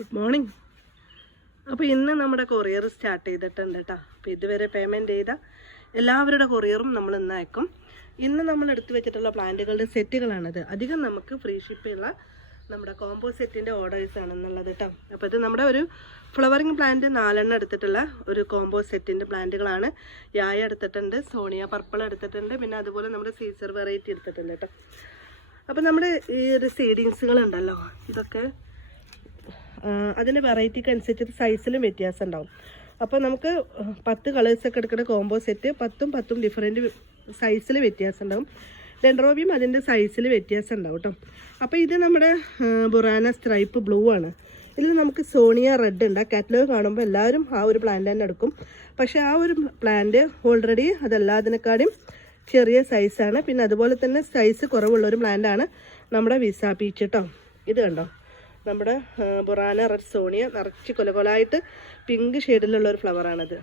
Good morning. അപ്പോൾ ഇന്ന് നമ്മുടെ കൊറിയർ സ്റ്റാർട്ട് ചെയ്തിട്ടുണ്ട് കേട്ടോ. അപ്പോൾ ഇതുവരെ പേയ്മെൻറ്റ് ചെയ്ത എല്ലാവരുടെ കൊറിയറും നമ്മൾ ഇന്ന് അയക്കും. ഇന്ന് നമ്മൾ എടുത്തു വെച്ചിട്ടുള്ള പ്ലാന്റുകളുടെ സെറ്റുകളാണിത്. അധികം നമുക്ക് ഫ്രീ ഷിപ്പുള്ള നമ്മുടെ കോംബോ സെറ്റിൻ്റെ ഓർഡേഴ്സ് ആണെന്നുള്ളത് കേട്ടോ. അപ്പോൾ ഇത് നമ്മുടെ ഒരു ഫ്ലവറിങ് പ്ലാന്റ് 4 എടുത്തിട്ടുള്ള ഒരു കോംബോ സെറ്റിൻ്റെ പ്ലാന്റുകളാണ്. യായ എടുത്തിട്ടുണ്ട്, സോണിയ പർപ്പിൾ എടുത്തിട്ടുണ്ട്, പിന്നെ അതുപോലെ നമ്മുടെ സീസർ വെറൈറ്റി എടുത്തിട്ടുണ്ട് കേട്ടോ. അപ്പോൾ നമ്മുടെ ഈ ഒരു സീഡിങ്സുകളുണ്ടല്ലോ, ഇതൊക്കെ അതിൻ്റെ വെറൈറ്റിക്ക് അനുസരിച്ചിട്ട് സൈസിലും വ്യത്യാസം ഉണ്ടാവും. അപ്പോൾ നമുക്ക് 10 കളേഴ്സൊക്കെ എടുക്കുന്ന കോംബോ സെറ്റ് 10 ഡിഫറെൻറ്റ് സൈസിൽ വ്യത്യാസം ഉണ്ടാവും. ഡെൻഡ്രോബിയും അതിൻ്റെ സൈസിൽ വ്യത്യാസം ഉണ്ടാവും കേട്ടോ. അപ്പോൾ ഇത് നമ്മുടെ ബുറാന സ്ട്രൈപ്പ് ബ്ലൂ ആണ്. ഇതിൽ നമുക്ക് സോണിയ റെഡ് ഉണ്ട്. കാറ്റലോഗ് കാണുമ്പോൾ എല്ലാവരും ആ ഒരു പ്ലാന്റ് തന്നെ എടുക്കും. പക്ഷേ ആ ഒരു പ്ലാന്റ് ഓൾറെഡി അതെല്ലാതിനെക്കാളും ചെറിയ സൈസാണ്. പിന്നെ അതുപോലെ തന്നെ സൈസ് കുറവുള്ളൊരു പ്ലാന്റാണ് നമ്മുടെ വിസ പീച്ച് കേട്ടോ. ഇത് കണ്ടോ, നമ്മുടെ ബുറാന റെഡ് സോണിയ നിറച്ച് കൊലകൊലായിട്ട് പിങ്ക് ഷെയ്ഡിലുള്ള ഒരു ഫ്ലവറാണിത്.